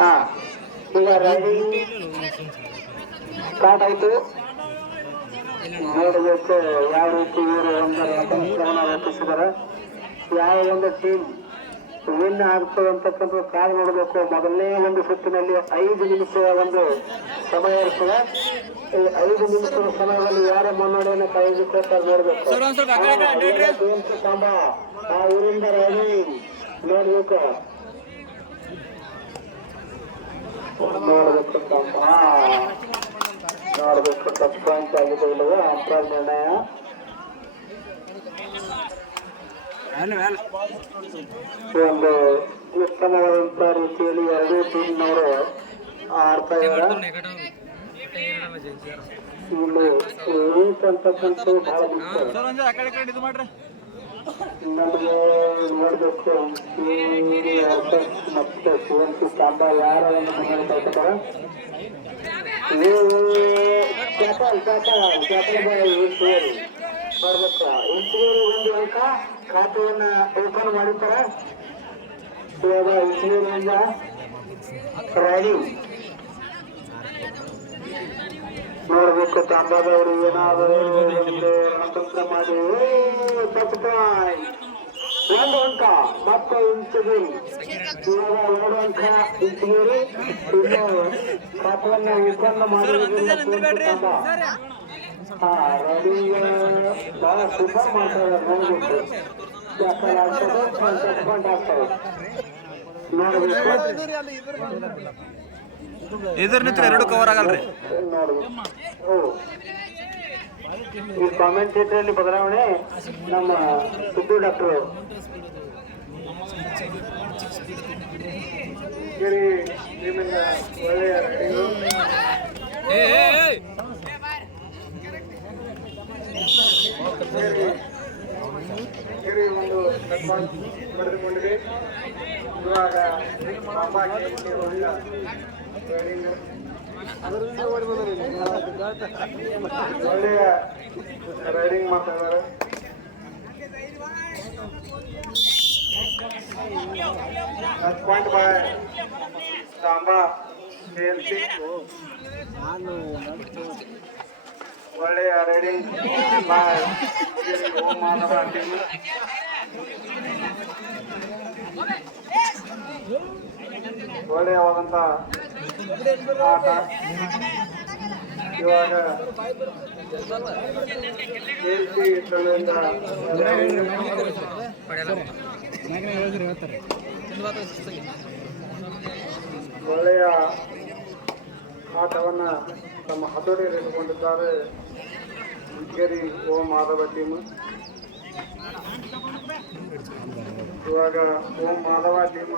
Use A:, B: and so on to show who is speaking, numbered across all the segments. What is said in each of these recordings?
A: ಹಾ ಈಗ riding start ಆಯ್ತು? ನೋಡಬೇಕು ಯಾವ ರೀತಿ ಇವರು ಒಂದು ಗಮನ ರೂಪಿಸಿದಾರೆ ಯಾವ ಒಂದು ಟೀಮ್ ವಿನ್ ಆಗ್ತದೆ ಅಂತಕ್ಕಂಥ ಕಾಲ್ ನೋಡಬೇಕು. ಮೊದಲನೇ ಒಂದು ಸುತ್ತಿನಲ್ಲಿ ಐದು ನಿಮಿಷದ ಒಂದು ಸಮಯ ಇರ್ತದೆ. ಈ ಐದು ನಿಮಿಷದ ಸಮಯದಲ್ಲಿ ಯಾರ ಮುನ್ನಡೆಯನ್ನು ಕಾಯ್ದುಕೊಳ್ತಾರೆ ನೋಡಬೇಕು. ಸಾಂಬ ಆ ಊರಿಂದ ರೈಡಿಂಗ್ ನೋಡ್ಬೇಕು. ನೋಡಬೇಕು ಸಾಂಬ ನೋಡಬೇಕು ಟಚ್ ಪಾಯಿಂಟ್ ಆಗಿದೆ ಇಲ್ಲವೋ ಅಂಪೈರ್ ನಿರ್ಣಯ ಒಂದು ಉತ್ತಮವಾದಂತ ರೀತಿಯಲ್ಲಿ ಎರಡೂ ಟೀಮ್ನವರು ಆಡ್ತಾ ಇದ್ದಾರೆ ಇಲ್ಲಿ ಬಹಳ ಮುಖ್ಯ ನೋಡಬೇಕು ಮತ್ತೆ ಶಿವಂತಿ ಸಾಂಬ ಯಾರನ್ನು ನೀವು ಇಂಚೂರು ಒಂದು ಅಂಕ ಖಾತೆಯನ್ನ ಓಪನ್ ಮಾಡಿರ್ತಾರ ಇವಾಗ ರೆಡಿ ನೋಡ್ಬೇಕು ತಾಂಬಾದವರು ಏನಾದರೂ ಮಾಡಿ. ತಪ್ಪು ಪಾಯಿಂಟ್ ಒಂದು ಅಂಕ ಮತ್ತೆ ಇಂಚುಗಿರಿ ಇವಾಗ ಎರಡು ಅಂಕ ಇಂಚುಗಿರಿ ಇನ್ನು ಖಾತೆಯನ್ನ ಉತ್ಪನ್ನ ಹಾ ರೆಡಿ ಬಹಳ ಸೂಪರ್ ಮಾಡ್ತಾರೆ ನೋಡ್ಬೇಕು ಯಾಕಂದ್ರೆ ಆಗ್ತದೆ ನೋಡ್ಬೇಕು.
B: ಇದ್ರ ನಿಂತ್ರ ಎರಡು ಕವರ್ ಆಗಲ್ರಿ.
A: ನೋಡ್ಬೇಕು. ಓ. ಈ ಕಾಮೆಂಟೇಟರ್ ಅಲ್ಲಿ ಬದಲಾವಣೆ ನಮ್ಮ ಸಿದ್ದು ಡಾಕ್ಟರ್. ನಿಮ್ಮಿಂದ ಒಳ್ಳೆಯ ಒಂದು ಪಡೆದುಕೊಂಡಿದೆ ಇವಾಗ ಒಳ್ಳೆಯ ರೈಡಿಂಗು. ಮಾಡ್ತಾ ಇದ್ದಾರೆ ಪಾಯಿಂಟ್ ಬಾಯ್ ಸಾಂಬಾ ಸಿ ಒಳ್ಳೆಯ raiding by Om Madhava team ಒಳ್ಳೆಯವಾದಂಥ ಆಟ ಇವಾಗ ಒಳ್ಳೆಯ ಆಟವನ್ನ ತಮ್ಮ ಹತೋಟಿಯಲ್ಲಿ ಇಟ್ಟುಕೊಂಡಿದ್ದಾರೆ ಹುಕ್ಕೇರಿ ಓ ಮಾಧವ ಟೀಮ್ ಇವಾಗ ಓಂ ಮಾಧವ ಟೀಮ್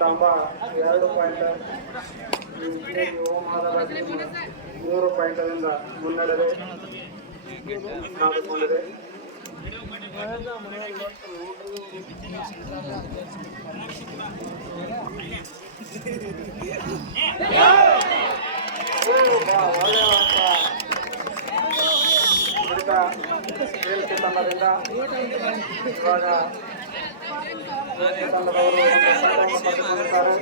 A: ತಾಂಬ ಎರಡು ಪಾಯಿಂಟ್ ಮೂರು ಪಾಯಿಂಟ್ದಿಂದ ಮುನ್ನಡೆದೆ ಕಾದುಕೊಂಡಿದೆ ನುಡಿತ ಮೇಲ್ಕಿ ತಂಡದಿಂದ ಇವಾಗ ಮೇಲ್ಕಿ ತಂಡದವರು ಒಂದು ಪಂದ್ಯವನ್ನು ಪಡೆದುಕೊಂಡಿದ್ದಾರೆ.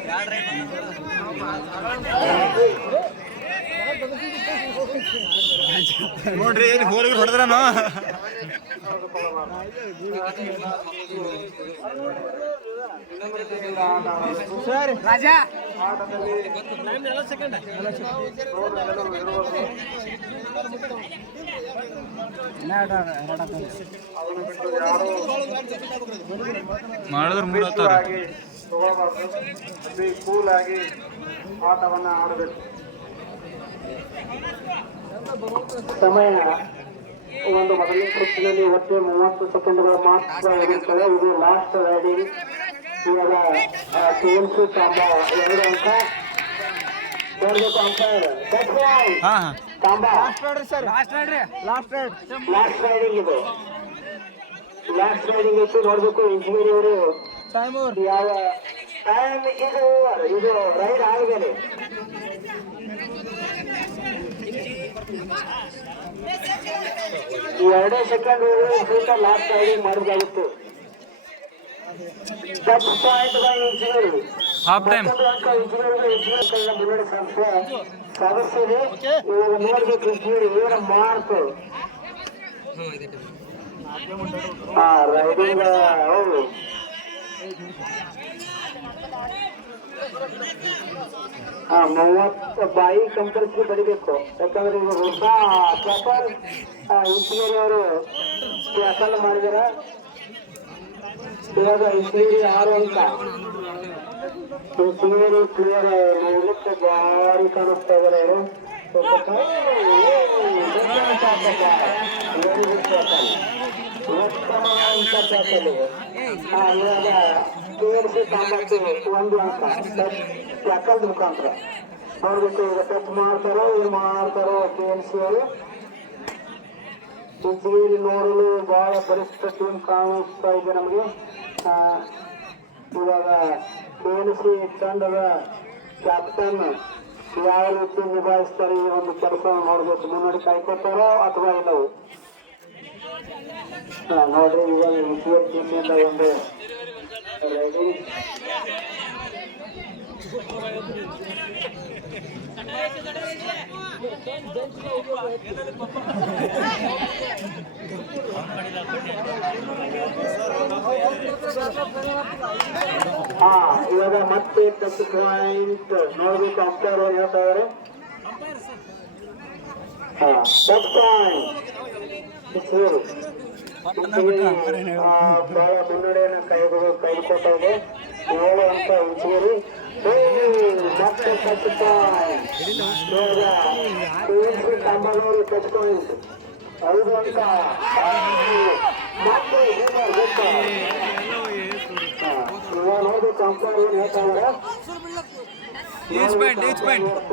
B: ನೋಡ್ರಿ ಏನು ಹೋಲಿಗೆ ಹೊಡೆದ್ರನು?
A: ಆಟ
B: ಸರ್. ರಾಜಾ.
A: ಆಟದಲ್ಲಿ
B: ಮೂರು
A: ಕೂಲ್ ಆಗಿ ಆಟವನ್ನ ಆಡಬೇಕು. ಸಮಯ. ಒಂದು ಮೊದಲನೇ ಟ್ರಿಪ್ನಲ್ಲಿ ಒಟ್ಟು ಮೂವತ್ತು ಸೆಕೆಂಡ್ಗಳು ಮಾತ್ರ ಇರುತ್ತದೆ. ಇದು ಲಾಸ್ಟ್ ರೈಡಿಂಗ್ ಇವಾಗ ಟೀಮ್ಸ್ ತಾಂಬ ಎರಡು ಅಂಕ. ನೋಡ್ಬೇಕು ಅಂಪೈರ್ ತಾಂಬ.
B: ಲಾಸ್ಟ್ ನೋಡ್ರಿ ಲಾಸ್ಟ್
A: ಲಾಸ್ಟ್ ರೈಡಿಂಗ್ ಇದು. ಲಾಸ್ಟ್ ರೈಡಿಂಗ್ ಇತ್ತು ನೋಡ್ಬೇಕು ಇಂಜಿನಿಯರ್ ಅವರು ಯಾವ ಟೈಮ್ ಇದು ಇದು ರೈಡ್ ಆದ್ಮೇಲೆ ಈ ಎರಡೇ ಸೆಕೆಂಡ್ ಲಾಸ್ಟ್ ರೈಡಿಂಗ್ ಮಾಡಬೇಕಾಗಿತ್ತು touch point by engineer
B: half time
A: ಸದಸ್ಯರು ಇವಾಗ ನೋಡ್ಬೇಕು ಇಂಜಿನಿಯರ್ ಏನ ಮಾರ್ಕ್ ಹಾ ರೈಡಿಂಗ್ ಹೌದು ಹಾ ಮೂವತ್ತು ಬಾಯಿ ಕಂಪಲ್ಸರಿ ಬಡಿಬೇಕು ಯಾಕಂದ್ರೆ ಈಗ ಹೊಸ ಪೇಪರ್ ಇಂಜಿನಿಯರ್ ಅವರು ಕ್ಲಾಸಲ್ಲಿ ಮಾಡಿದಾರ ಇವಾಗ ಇಂಜಿನಿಯರ್ ಆರು ಅಂಕ ಇಂಜಿನಿಯರ್ ಕ್ಲಿಯರ್ ನೋಡ್ಲಿಕ್ಕೆ ಭಾರಿ ಕಾಣಿಸ್ತಾ ಇದಾರೆ ಅವರು ಒಂದು ಅಂತ. ಯಾಕಂದ್ ಮುಖಾಂತರ. ನೋಡ್ಬೇಕು, ಈಗ ಟಚ್ ಮಾಡ್ತಾರೋ, ಏನ್ ಮಾಡ್ತಾರೋ ಕೆ ಎಲ್ ಸಿ ಅವರು. ಇಂಜಿನಿಯರ್ ನೋಡಲು ಬಹಳ ಬಲಿಷ್ಠ ಟೀಮ್ ಕಾಣಿಸ್ತಾ ಇದೆ ನಮಗೆ. ಇವಾಗ ಕೆ ಎಲ್ ಸಿ ತಂಡದ ಕ್ಯಾಪ್ಟನ್ ಯಾವ ರೀತಿ ನಿಭಾಯಿಸ್ತಾರೆ ಈ ಒಂದು ಕೆಲಸ ನೋಡ್ಬೇಕು. ಮುನ್ನಡೆ ಕಾಯ್ಕೋತಾರೋ ಅಥವಾ ಇಲ್ಲವೋ? ನೋಡ್ರಿ, ಇವಾಗ ಇಂಜಿನಿಯರ್ ಟೀಮ್ನಿಂದ ಒಂದು ರೈಡಿಂಗ್ ಹಾ ಇವಾಗ ಮತ್ತೆ ಟಚ್ ಪಾಯಿಂಟ್ ನೋಡ್ಬೇಕು ಅಂಪೈರ್ ಅವ್ರು ಹೇಳ್ತಾ ಇದಾರೆ. ಹಾ ಟಚ್ ಪಾಯಿಂಟ್ ಬಹಳ ಮುನ್ನಡೆಯನ್ನು ಕೈಗೊಳ್ಳ ಕೈಗೊಳ್ತಾ ಇದೆ ಏಳು ಅಂತ ಇಂಚೂರಿ ಮತ್ತೆ ಇವಾಗ ಕಂಬನೂರು ಪಾಯಿಂಟ್ ಐದು ಅಂತ ಮತ್ತೆ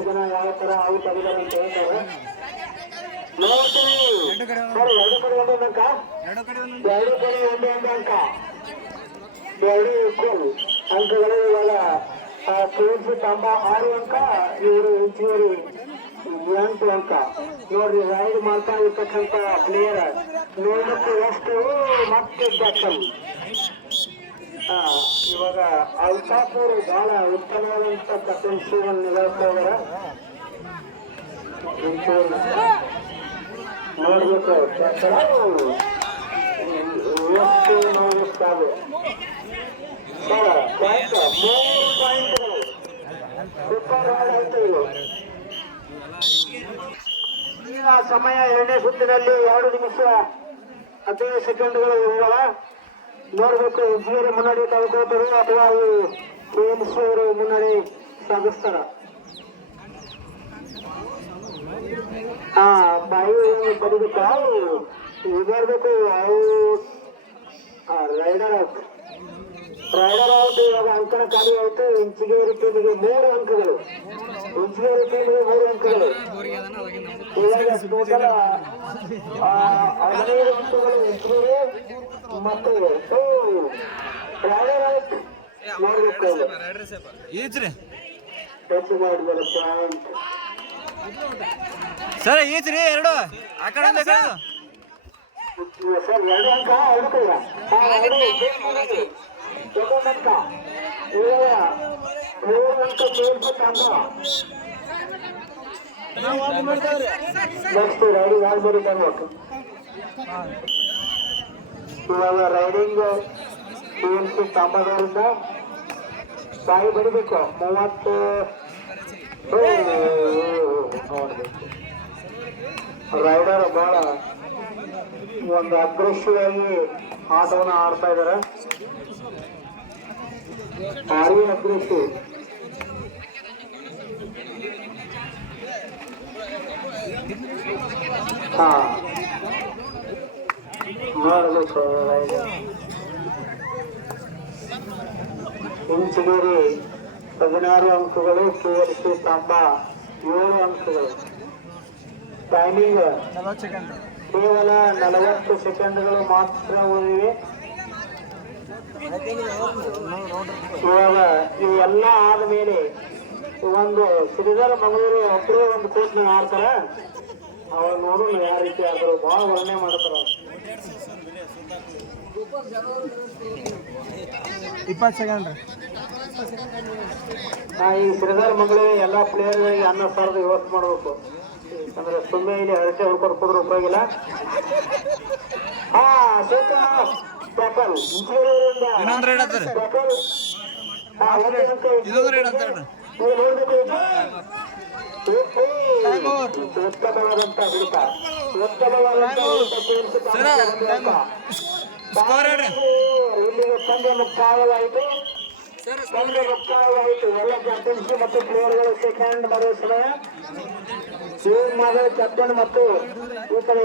A: ಜನ ಯಾವ ತರ ಔಟ್ ಅಂತ ಹೇಳ್ತಾರೆ ಎರಡು ಕಡೆ ಒಂದೊಂದು ಅಂಕ
B: ಎರಡು ಕಡೆ ಒಂದು
A: ಅಂಕ ಎರಡು ಈಕ್ವಲ್ ಅಂಕಗಳು ಇವಾಗ ಕೇಳಿಸಿ ತಂಬ ಆರು ಅಂಕ ಇವರು ಇಂಚಿಯವರು ಎಂಟು ಅಂಕ ನೋಡ್ರಿ ರೈಡ್ ಮಾಡ್ತಾ ಇರ್ತಕ್ಕಂಥ ಪ್ಲೇಯರ್ ನೋಡಕ್ಕೆ ಎಷ್ಟು ಮತ್ತೆ ಹಾ ಇವಾಗ ಅಲ್ತಾಫ್ ಅವರು ಬಹಳ ಉತ್ತಮವಾದಂತ ಇದಾರೆ ಇಂಚೂರು ನೋಡ್ಬೇಕು ಪಾಯಿಂಟ್ ಇದು ಈಗ ಸಮಯ ಎರಡನೇ ಸುತ್ತಿನಲ್ಲಿ ಎರಡು ನಿಮಿಷ ಹದಿನೈದು ಸೆಕೆಂಡ್ಗಳು ಇರುವಲ್ಲ ನೋಡಬೇಕು ಇಂಜಿನಿಯರ್ ಮುನ್ನಡೆ ತೆಗೆದುಕೊಳ್ತಾರೆ ಅಥವಾ ಕೆ ಎಂ ಸಿ ಅವರು ಮುನ್ನಡೆ ಸಾಗಿಸ್ತಾರ ಹಾ ಬಾಯಿ ಬಡಿಬೇಕಾ ಇದಾರ್ಬೇಕು ಅವು. ರೈಡರ್ ಔಟ್ ರೈಡರ್ ಔಟ್ ಇವಾಗ ಅಂಕಣ ಖಾಲಿ ಆಯ್ತು. ಇಂಚಿಗೇರಿ ಟೀಮಿಗೆ ಮೂರು ಅಂಕಗಳು. ಇಂಚಿಗೇರಿ ಟೀಮಿಗೆ ಮೂರು ಅಂಕಗಳು. ಇವಾಗ ಟೋಟಲ್ ಹದಿನೈದು ಅಂಕಗಳು ಇಂಚಿಗೇರಿ ಮತ್ತೆ ರೈಡರ್ ಔಟ್ ಟಚ್ ಮಾಡಿದ್ದಾರೆ ಪಾಯಿಂಟ್
B: ಸರ್ ಈಚ್ ರೀ ಎರಡು. ಆ ಕಡೆ
A: ಇವಾಗ ರೈಡಿಂಗ್ ಬರ್ಬೇಕು ಟಿ ಎಂ ತಾಂಬದವರಿಂದ ಬಾಯಿ ಬಡಿಬೇಕು ಮೂವತ್ತು. ನೋಡ್ಬೇಕು. ರೈಡರ್ ಬಹಳ ಒಂದು ಅಗ್ರೆಸಿವ್ ಆಗಿ ಆಟವನ್ನು ಆಡ್ತಾ ಇದಾರೆ. ಭಾರಿ ಅಗ್ರೆಸಿವ್ ಹಾ. ರೈಡರ್ ಇಂಚಿಗೇರಿ ಹದಿನಾರು ಅಂಕಗಳು, ಕೆ ಎಲ್ ಸಿ ತಾಂಬ ಏಳು ಅಂಕಗಳು. ಟೈಮಿಂಗ್ ಕೇವಲ ನಲವತ್ತು ಸೆಕೆಂಡ್ಗಳು ಮಾತ್ರ ಉಳಿದಿವೆ ಇವಾಗ ಇವೆಲ್ಲ ಆದಮೇಲೆ ಒಂದು ಶ್ರೀಧರ ಮಂಗಳೂರು ಅಪ್ರೂವ್ ಒಂದು ಕೋಚ್ನ ಆಡ್ತಾರ. ಅವ್ರು ನೋಡೋಣ ಯಾವ ರೀತಿ ಆದ್ರು ಬಹಳ ವರ್ಣನೆ ಮಾಡ್ತಾರ
B: ಇಪ್ಪತ್ತು ಸೆಕೆಂಡ್
A: ನಾ ಈ ಶ್ರೀಧರ ಮಂಗಳೂರು ಎಲ್ಲ ಪ್ಲೇಯರ್ಗಳಿಗೆ ಅನ್ನ ಸಾರದ ವ್ಯವಸ್ಥೆ ಮಾಡಬೇಕು. ಅಂದ್ರೆ ಸುಮ್ಮನೆ ಇಲ್ಲಿ ಹರಟೆ ಹೊಡ್ಕೊಂಡು ಹೋದ್ರೆ ಉಪಯೋಗಿಲ್ಲ. ಹಾ
B: ಇನ್ನೊಂದು ರೈಡ್ ರೈಡ್ ಸ್ಕೋರ್ ಹೇಳ್ರಿ.
A: ಇಲ್ಲಿಗೆ ಮುಕ್ತಾಯವಾಯಿತು. ಪಂದ್ಯ ಮುಕ್ತಾಯವಾಯಿತು. ಎಲ್ಲ ಕ್ಯಾಪ್ಟನ್ಸಿ ಮತ್ತು ಪ್ಲೇಯರ್ಗಳು ಸೆಕೆಂಡ್ ಮಾಡುವ ಸಮಯ. ಕ್ಯಾಪ್ಟನ್ ಮತ್ತು ಈ ಕಡೆ